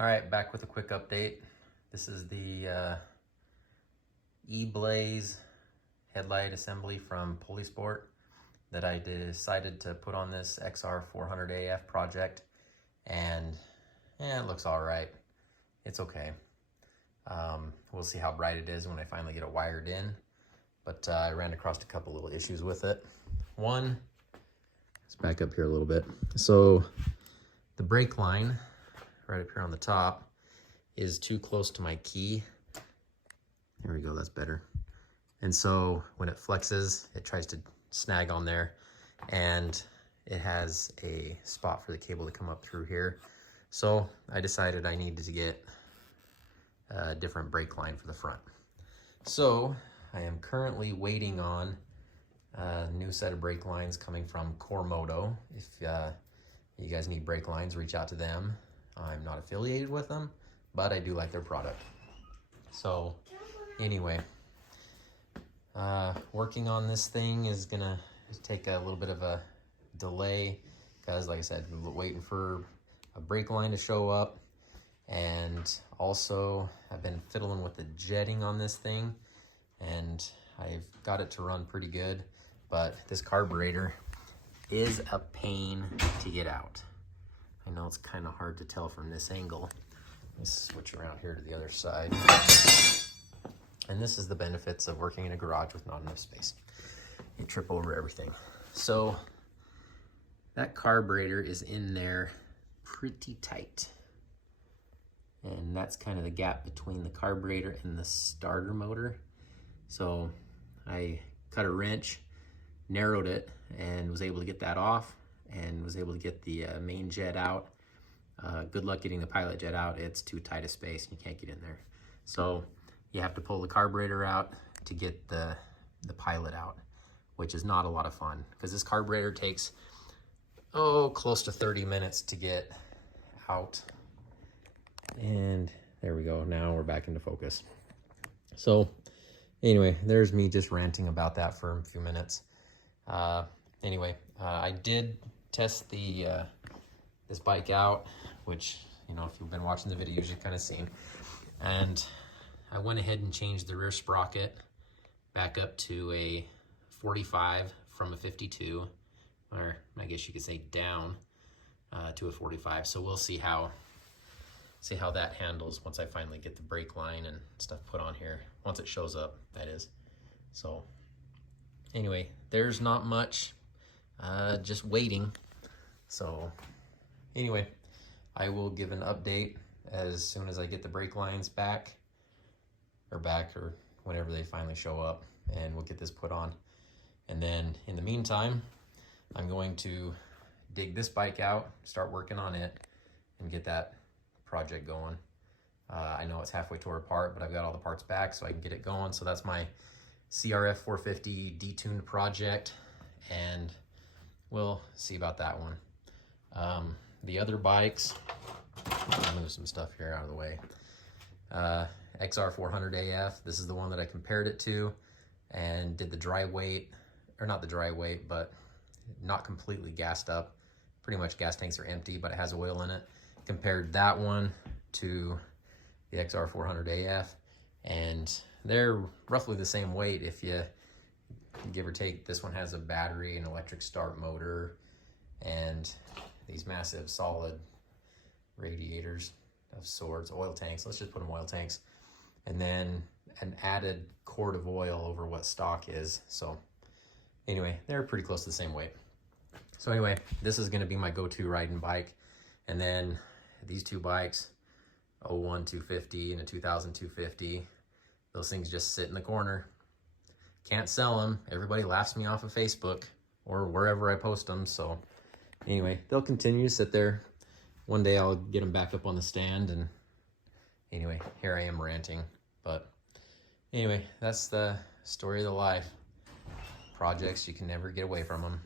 All right, back with a quick update. This is the E-Blaze headlight assembly from Polysport that I decided to put on this XR400AF project, and it looks all right. It's okay. We'll see how bright it is when I finally get it wired in, but I ran across a couple little issues with it. One, let's back up here a little bit. So the brake line right up here on the top is too close to my key. There we go, that's better. And so when it flexes, it tries to snag on there, and it has a spot for the cable to come up through here. So I decided I needed to get a different brake line for the front. So I am currently waiting on a new set of brake lines coming from Cormoto. If you guys need brake lines, reach out to them. I'm not affiliated with them, but I do like their product. So anyway, working on this thing is gonna take a little bit of a delay because, like I said, we're waiting for a brake line to show up. And also I've been fiddling with the jetting on this thing, and I've got it to run pretty good, but this carburetor is a pain to get out. I know it's kind of hard to tell from this angle. Let's switch around here to the other side. And this is the benefits of working in a garage with not enough space. You trip over everything. So that carburetor is in there pretty tight. And that's kind of the gap between the carburetor and the starter motor. So I cut a wrench, narrowed it, and was able to get that off, and was able to get the main jet out. Good luck getting the pilot jet out. It's too tight a space, you can't get in there. So you have to pull the carburetor out to get the pilot out, which is not a lot of fun because this carburetor takes, close to 30 minutes to get out. And there we go, now we're back into focus. So anyway, there's me just ranting about that for a few minutes. Anyway, I did test this bike out, which, you know, if you've been watching the videos, you've kind of seen. And I went ahead and changed the rear sprocket back up to a 45 from a 52, or I guess you could say down to a 45. So we'll see how that handles once I finally get the brake line and stuff put on here, once it shows up, that is. So anyway, there's not much, just waiting. So anyway, I will give an update as soon as I get the brake lines back or whenever they finally show up, and we'll get this put on. And then in the meantime, I'm going to dig this bike out, start working on it, and get that project going. I know it's halfway tore apart, but I've got all the parts back so I can get it going. So that's my XR400 detuned project, and we'll see about that one. The other bikes, I'll move some stuff here out of the way. XR400AF, this is the one that I compared it to and did the dry weight, or not the dry weight, but not completely gassed up. Pretty much gas tanks are empty, but it has oil in it. Compared that one to the XR400AF, and they're roughly the same weight if you give or take. This one has a battery, an electric start motor, and these massive solid radiators of sorts, oil tanks. Let's just put them oil tanks, and then an added quart of oil over what stock is. So anyway, they're pretty close to the same weight. So anyway, this is going to be my go-to riding bike. And then these two bikes, a 01 250 and a 2000 250, those things just sit in the corner. Can't sell them. Everybody laughs me off of Facebook or wherever I post them. So anyway, they'll continue to sit there. One day I'll get them back up on the stand, and anyway, here I am ranting. But anyway, that's the story of the life. Projects, you can never get away from them.